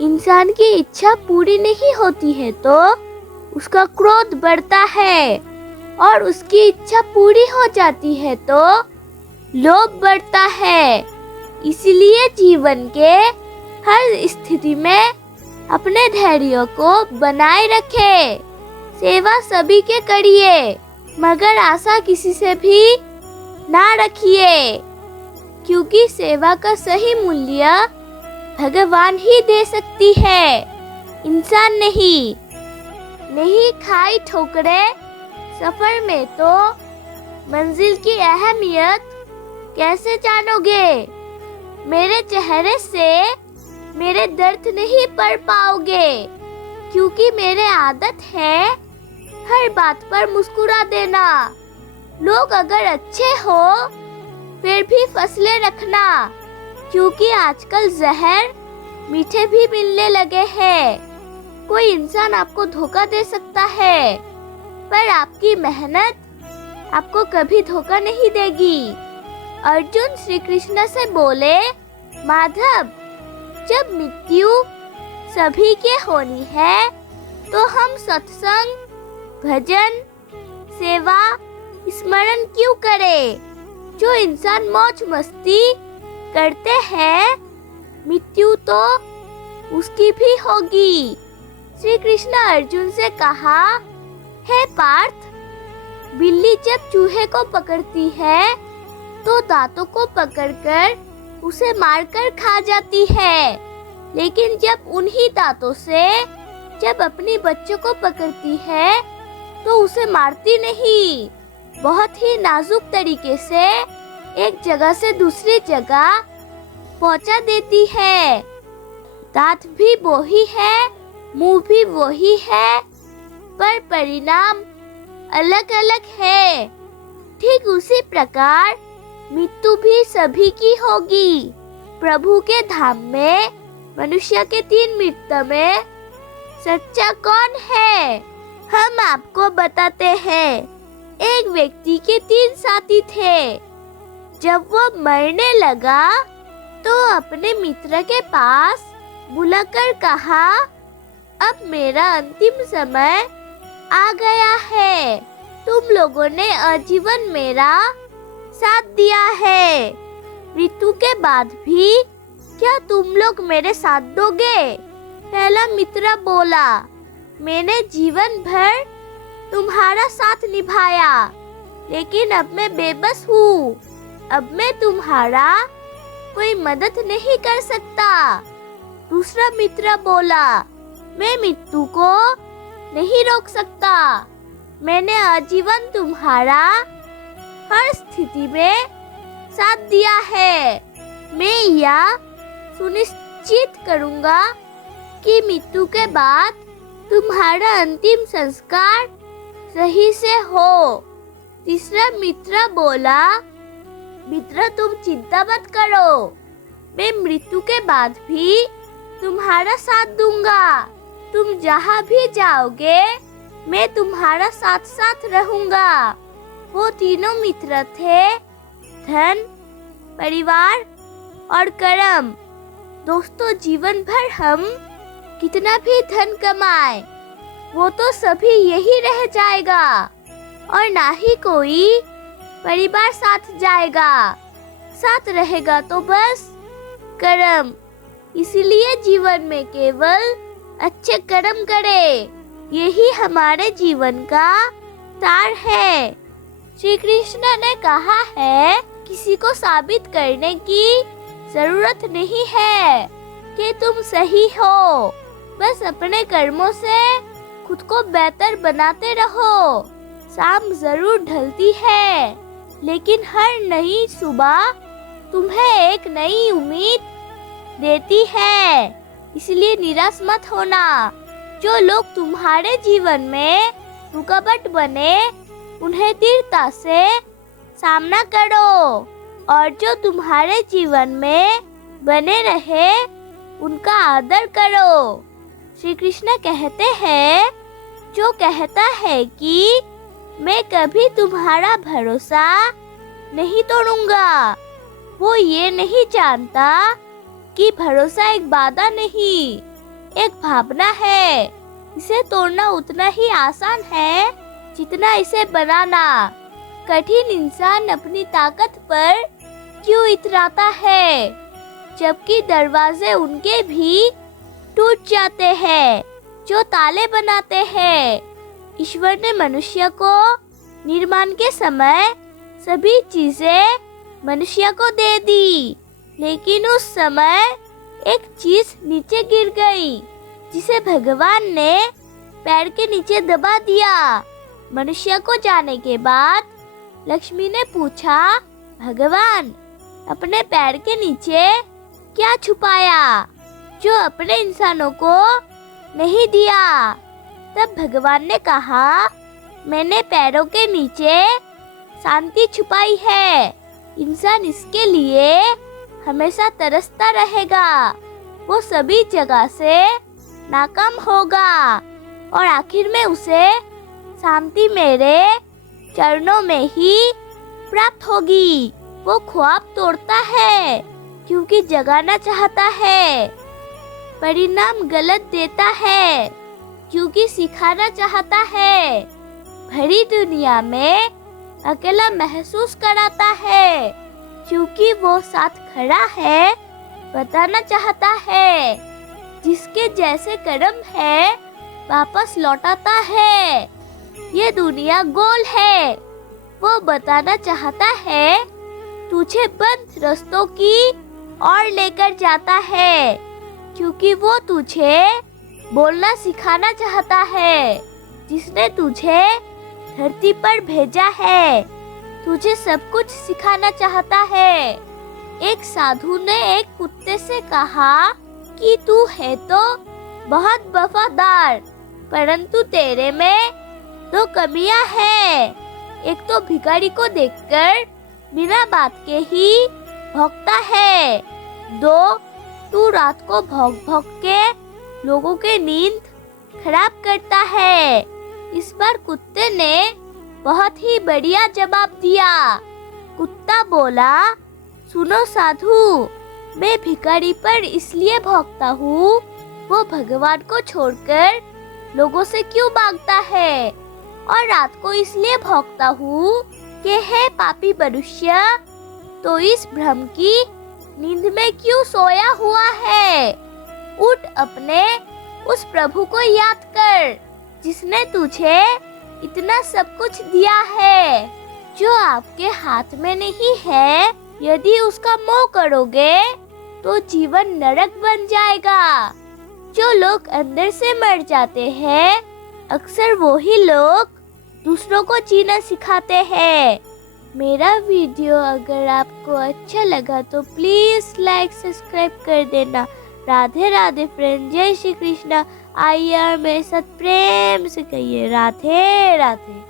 इंसान की इच्छा पूरी नहीं होती है तो उसका क्रोध बढ़ता है, और उसकी इच्छा पूरी हो जाती है तो लोभ बढ़ता है। इसलिए जीवन के हर स्थिति में अपने धैर्य को बनाए रखें। सेवा सभी के करिए, मगर आशा किसी से भी ना रखिए, क्योंकि सेवा का सही मूल्य भगवान ही दे सकती है, इंसान नहीं। नहीं खाई ठोकरें सफर में तो मंजिल की अहमियत कैसे जानोगे? मेरे चेहरे से मेरे दर्द नहीं पढ़ पाओगे, क्योंकि मेरे आदत है हर बात पर मुस्कुरा देना। लोग अगर अच्छे हो फिर भी फसलें रखना, क्योंकि आजकल जहर मीठे भी मिलने लगे हैं। कोई इंसान आपको धोखा दे सकता है, पर आपकी मेहनत आपको कभी धोखा नहीं देगी। अर्जुन श्री कृष्ण से बोले, माधव, जब मृत्यु सभी के होनी है तो हम सत्संग, भजन, सेवा, स्मरण क्यों करें? जो इंसान मौज मस्ती करते हैं, मृत्यु तो उसकी भी होगी। श्री कृष्ण अर्जुन से कहा, हे पार्थ, बिल्ली जब चूहे को पकड़ती है तो दांतों को पकड़कर उसे मारकर खा जाती है, लेकिन जब उन्हीं दांतों से जब अपनी बच्चों को पकड़ती है तो उसे मारती नहीं, बहुत ही नाजुक तरीके से एक जगह से दूसरी जगह पहुंचा देती है। दांत भी वही है, मुंह भी वही है, पर परिणाम अलग अलग है। ठीक उसी प्रकार मृत्यु भी सभी की होगी। प्रभु के धाम में मनुष्य के 3 मृत्यु में सच्चा कौन है? हम आपको बताते हैं। एक व्यक्ति के 3 साथी थे। जब वो मरने लगा तो अपने मित्र के पास बुलाकर कहा, अब मेरा अंतिम समय आ गया है। तुम लोगों ने आजीवन मेरा साथ दिया है, मृत्यु के बाद भी क्या तुम लोग मेरे साथ दोगे? पहला मित्र बोला, मैंने जीवन भर तुम्हारा साथ निभाया, लेकिन अब मैं बेबस हूँ। अब मैं तुम्हारा कोई मदद नहीं कर सकता। दूसरा मित्र बोला, मैं मृत्यु को नहीं रोक सकता। मैंने आजीवन तुम्हारा हर स्थिति में साथ दिया है। मैं यह सुनिश्चित करूँगा कि मृत्यु के बाद तुम्हारा अंतिम संस्कार सही से हो। तीसरा मित्र बोला, मित्र तुम चिंता मत करो, मैं मृत्यु के बाद भी तुम्हारा साथ दूंगा। तुम जहाँ भी जाओगे मैं तुम्हारा साथ साथ रहूंगा। वो तीनों मित्र थे धन, परिवार और कर्म। दोस्तों, जीवन भर हम कितना भी धन कमाए वो तो सभी यही रह जाएगा, और ना ही कोई परिवार साथ जाएगा। साथ रहेगा तो बस कर्म। इसलिए जीवन में केवल अच्छे कर्म करें, यही हमारे जीवन का तार है। श्री कृष्ण ने कहा है, किसी को साबित करने की जरूरत नहीं है कि तुम सही हो, बस अपने कर्मों से खुद को बेहतर बनाते रहो। शाम जरूर ढलती है, लेकिन हर नई सुबह तुम्हें एक नई उम्मीद देती है, इसलिए निराश मत होना। जो लोग तुम्हारे जीवन में रुकावट बने उन्हें दृढ़ता से सामना करो, और जो तुम्हारे जीवन में बने रहे उनका आदर करो। श्री कृष्ण कहते हैं, जो कहता है कि मैं कभी तुम्हारा भरोसा नहीं तोड़ूंगा, वो ये नहीं जानता कि भरोसा एक वादा नहीं एक भावना है। इसे तोड़ना उतना ही आसान है जितना इसे बनाना। कठिन इंसान अपनी ताकत पर क्यों इतराता है, जबकि दरवाजे उनके भी टूट जाते हैं जो ताले बनाते हैं। ईश्वर ने मनुष्य को निर्माण के समय सभी चीजें मनुष्य को दे दी, लेकिन उस समय एक चीज नीचे गिर गई जिसे भगवान ने पैर के नीचे दबा दिया। मनुष्य को जाने के बाद लक्ष्मी ने पूछा, भगवान अपने पैर के नीचे क्या छुपाया जो अपने इंसानों को नहीं दिया? तब भगवान ने कहा, मैंने पैरों के नीचे शांति छुपाई है। इंसान इसके लिए हमेशा तरसता रहेगा। वो सभी जगह से नाकाम होगा और आखिर में उसे शांति मेरे चरणों में ही प्राप्त होगी। वो ख्वाब तोड़ता है क्योंकि जगाना चाहता है। परिणाम गलत देता है क्योंकि सिखाना चाहता है। भरी दुनिया में अकेला महसूस कराता है क्योंकि वो साथ खड़ा है, बताना चाहता है। जिसके जैसे कर्म है वापस लौटाता है। ये दुनिया गोल है, वो बताना चाहता है। तुझे बंद रास्तों की ओर लेकर जाता है क्योंकि वो तुझे बोलना सिखाना चाहता है। जिसने तुझे धरती पर भेजा है तुझे सब कुछ सिखाना चाहता है। एक साधु ने एक कुत्ते से कहा कि तू है तो बहुत वफादार, परंतु तेरे में दो कमियां हैं। एक तो भिखारी को देखकर बिना बात के ही भौंकता है। दो, तू रात को भौंक भौंक के लोगों के नींद खराब करता है। इस बार कुत्ते ने बहुत ही बढ़िया जवाब दिया। कुत्ता बोला, सुनो साधु, मैं भिखारी पर इसलिए भौंकता हूँ, वो भगवान को छोड़कर लोगों से क्यों भागता है। और रात को इसलिए भौंकता हूँ कि है पापी मनुष्य तो इस भ्रम की नींद में क्यों सोया हुआ है। उठ, अपने उस प्रभु को याद कर जिसने तुझे इतना सब कुछ दिया है जो आपके हाथ में नहीं है। यदि उसका मोह करोगे तो जीवन नरक बन जाएगा। जो लोग अंदर से मर जाते हैं अक्सर वही लोग दूसरों को जीना सिखाते हैं। मेरा वीडियो अगर आपको अच्छा लगा तो प्लीज लाइक सब्सक्राइब कर देना। राधे राधे फ्रेंड, जय श्री कृष्णा। आइए मेरे साथ प्रेम से कहिए राधे राधे।